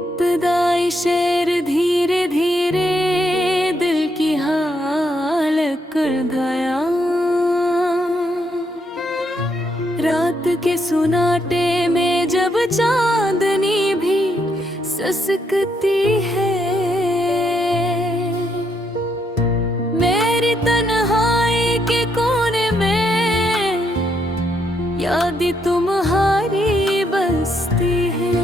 इब्तदाई शेर धीरे धीरे दिल की हालत कर धाया। रात के सुनाटे में जब चांदनी भी ससकती है, मेरी तन्हाई के कोने में याद तुम्हारी बसती है।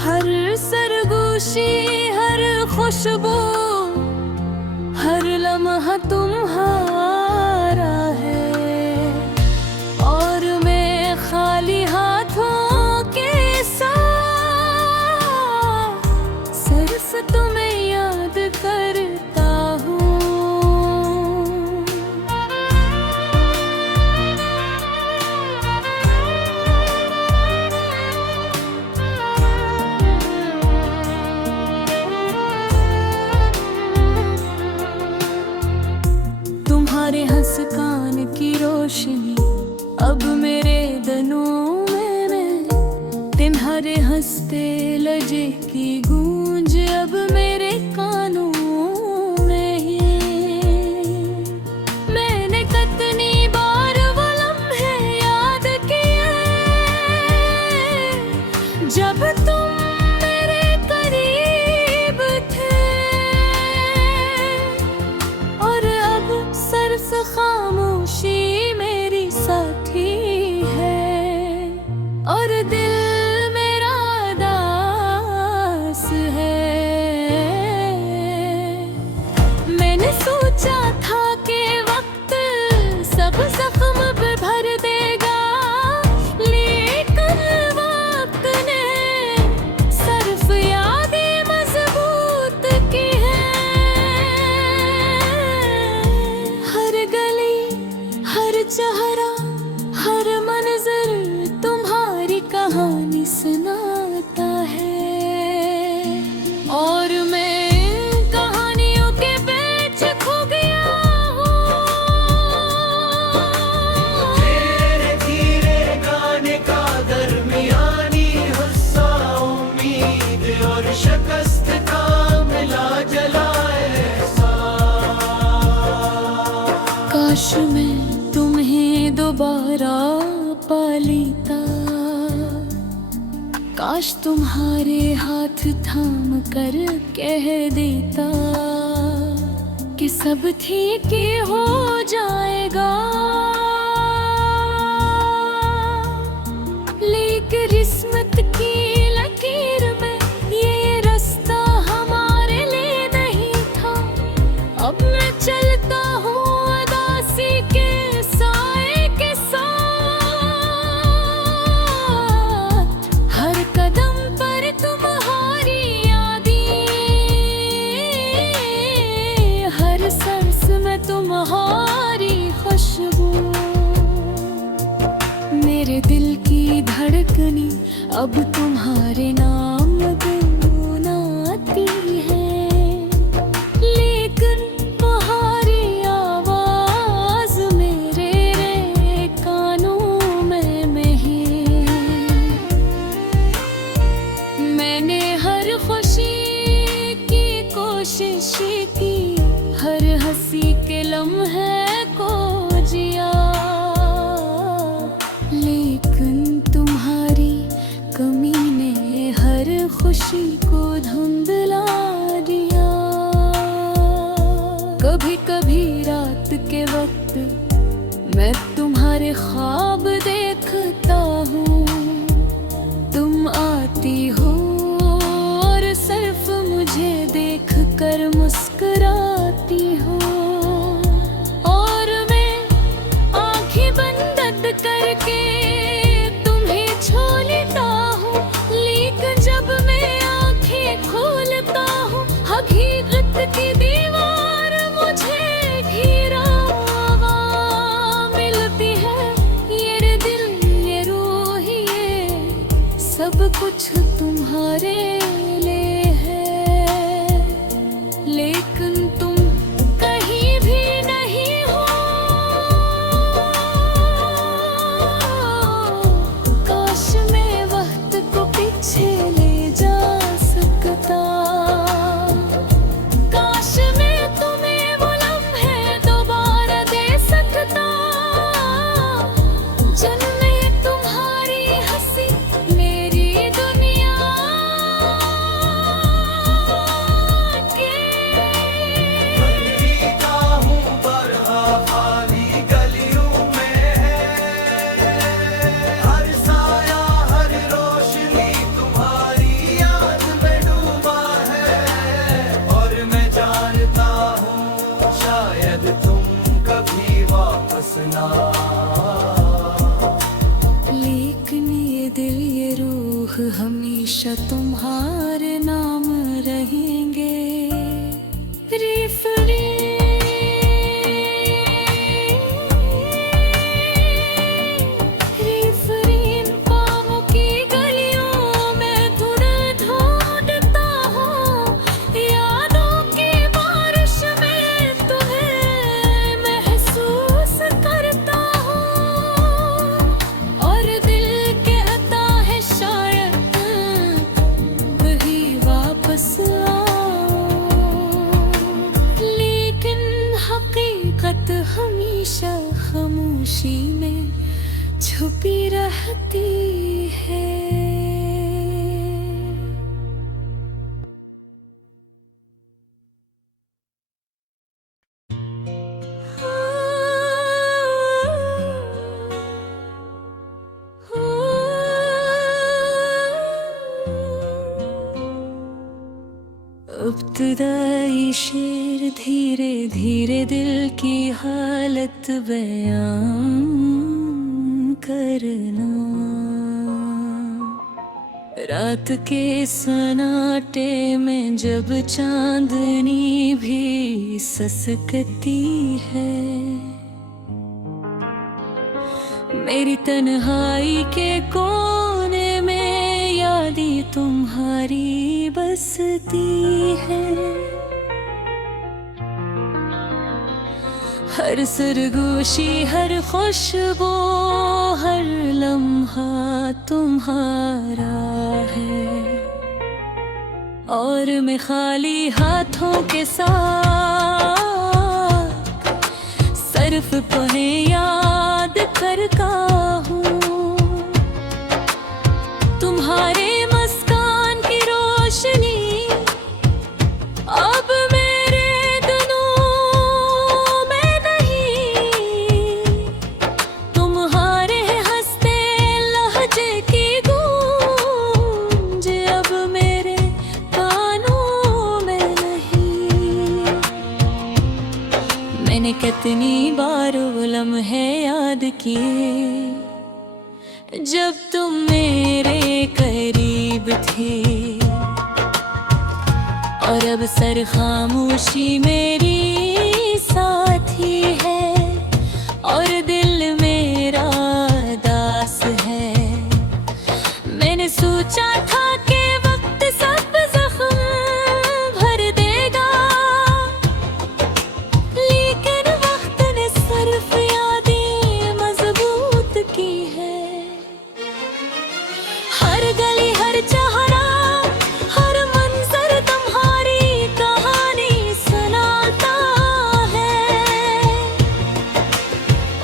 हर सरगोशी, हर खुशबू, हर लम्हा तुम्हारा है, और मैं खाली हाथों के साथ सिर्फ तुम्हें याद करता हूँ। तुम्हारे हंस कान की रोशनी अब मेरे दनों में, तुम्हारे हंसते लजे की गूंज अब मेरे कानों में ही। मैंने कितनी बार वो लम्हे याद किए जब तुम मेरे करीब थे, और अब सिर्फ खामोशी मेरी साथी है, और दिल मेरा दास है। मैंने सोचा था कि वक्त सब जख्म पे भर देगा, लेकिन वक्त ने सिर्फ यादें मजबूत की है। हर गली, हर चेहरा, हर मंजर तुम्हारी कहानी सुनाता है, और मैं इन कहानियों के बीच खो गया हूँ। धीरे धीरे गाने का दरमियानी हिस्सा उम्मीद और शिकस्त का मिला जला एहसास। काश मैं तुम्हें दोबारा पा लेता, काश तुम्हारे हाथ थाम कर कह देता कि सब ठीक ही हो जाएगा। लेकिन किस्मत की लकीर में ये रास्ता हमारे लिए नहीं था। अब मैं चलता हूँ उदासी के साए के साथ, हर कदम पर तुम्हारी यादें, हर सांस में तुम्हारी खुशबू। मेरे दिल की धड़कनी अब तुम्हारे नाम गुनगुनाती है, लेकिन तुम्हारी आवाज मेरे कानों में नहीं। मैंने हर खुशी की कोशिश की, हर हंसी के लम्हे को जिया, लेकिन तुम्हारी कमी ने हर खुशी को धुंधला दिया। कभी कभी रात के वक्त मैं तुम्हारे ख्वाब देखता हूँ, तुम आती हो और सिर्फ मुझे देख कर मुस्कुराती हो, और मैं आंखें बंद करके तुम्हें छू लेता हूँ। लेकिन जब मैं आंखें खोलता हूँ, हकीकत की दीवार मुझे घिरा हुआ मिलती है। हंसना। लेकिन ये दिल ये रूह हमेशा तुम्हारे नाम रहेंगे। रेफरी हमेशा खामोशी में छुपी रहती है। इब्तिदाई शेर धीरे धीरे दिल की हालत बयां करना। रात के सन्नाटे में जब चांदनी भी ससकती है, मेरी तन्हाई के कोने में यादें तुम्हारी बसती है। हर सरगोशी हर खुशबू हर लम्हा तुम्हारा है, और मैं खाली हाथों के साथ सिर्फ तुम्हें याद करता हूँ। तुम्हारे मुस्कान की रोशनी अब मेरे दिलों में नहीं, तुम्हारे हंसते लहजे की गूंज अब मेरे कानों में नहीं। मैंने कितनी बार वो लम्हे याद किए जब तुम मेरे करीब थे, और अब सर खामोशी मेरी साथी है, और दिल मेरा दास है। मैंने सोचा था कि वक्त सब जख्म भर देगा, लेकिन वक्त ने सिर्फ यादें मजबूत की है। हर गली हर चौराहा हर मंजर तुम्हारी कहानी सुनाता है,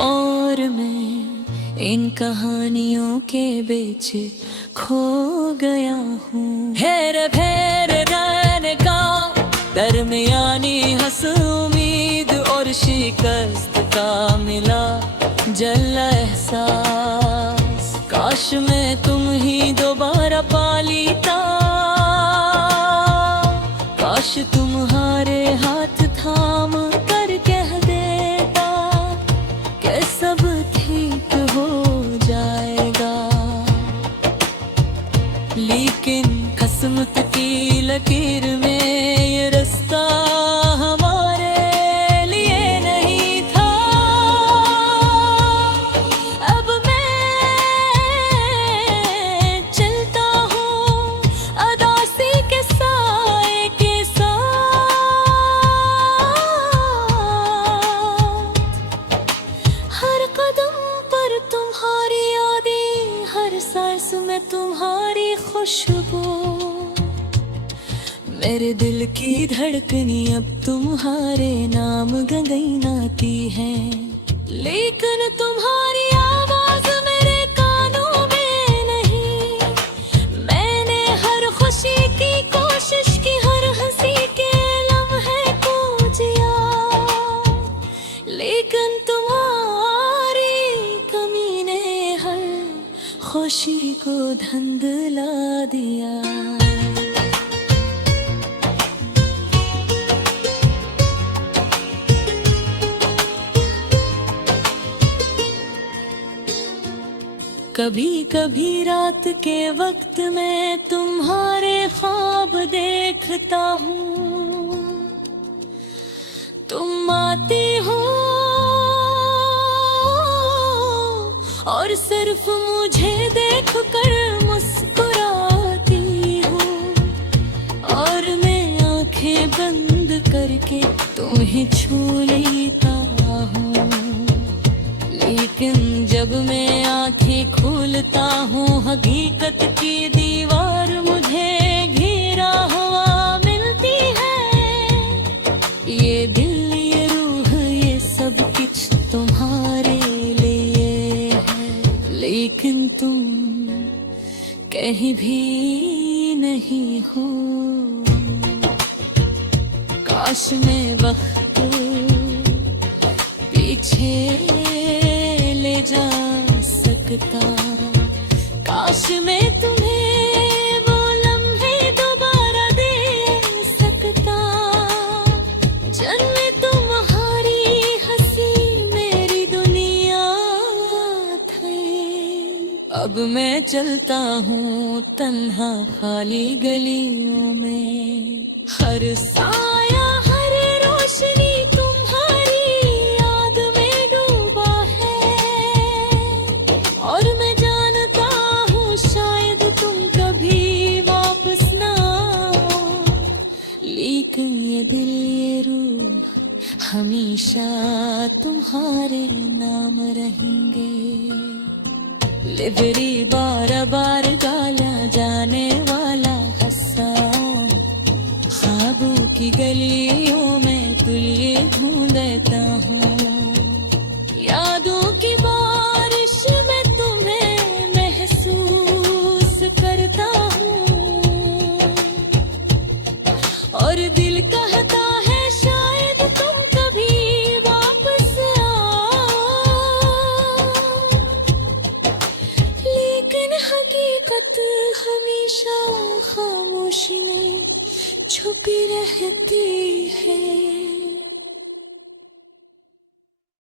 और मैं इन कहानियों के बीच खो गया हूँ। हेर फेर रहने का दरमियानी हंस उम्मीद और शिकस्त का मिला जला एहसास। काश मैं तुम ही दोबारा पा लेता, काश तुम्हारे हाथ थाम कर कह देता कि सब ठीक हो जाएगा। लेकिन किस्मत की लकीर में ये रास्ता हमारे लिए नहीं था। अब मैं चलता हूँ अदासी के साए के साथ, हर कदम पर तुम्हारी यादें हर सांस में तुम्हारी खुशबू। मेरे दिल की धड़कनी अब तुम्हारे नाम गनगनाती है, लेकिन तुम्हारी आवाज मेरे कानों में नहीं। मैंने हर खुशी की कोशिश की, हर हंसी के लम्हे को जिया, लेकिन तुम्हारी कमी ने हर खुशी को धुंधला दिया। कभी कभी रात के वक्त मैं तुम्हारे ख्वाब देखता हूँ, तुम आती हो और सिर्फ मुझे देख कर मुस्कुराती हूँ, और मैं आंखें बंद करके तुम्हें छू लेता हूँ। लेकिन जब मैं आंखें खोलता हूँ, हकीकत की दीवार मुझे घेरा हुआ मिलती है। ये दिल ये रूह ये सब कुछ तुम्हारे लिए है, लेकिन तुम कहीं भी नहीं हो। काश मैं वक्त पीछे ले जा सकता, काश मैं तुम्हें वो लम्हे दोबारा दे सकता। जन्मे तुम्हारी हंसी मेरी दुनिया थे। अब मैं चलता हूँ तन्हा खाली गलियों में, हर साया हर रोशनी तुम्हारी याद में डूबा है। और मैं जानता हूँ शायद तुम कभी वापस ना आओ, लेकिन ये दिल ये रूह हमेशा तुम्हारे नाम रहेंगे। लिबरी बार बार गाला जाने वाला हंसा, ख्वाबों की गलियों में तुलिए ढूंढता हूँ। यादों की बारिश में तुम्हें महसूस करता हूँ, और दिल कहता है शायद तुम कभी वापस आओ, लेकिन हकीकत हमेशा खामोशी में छुपी रहती है।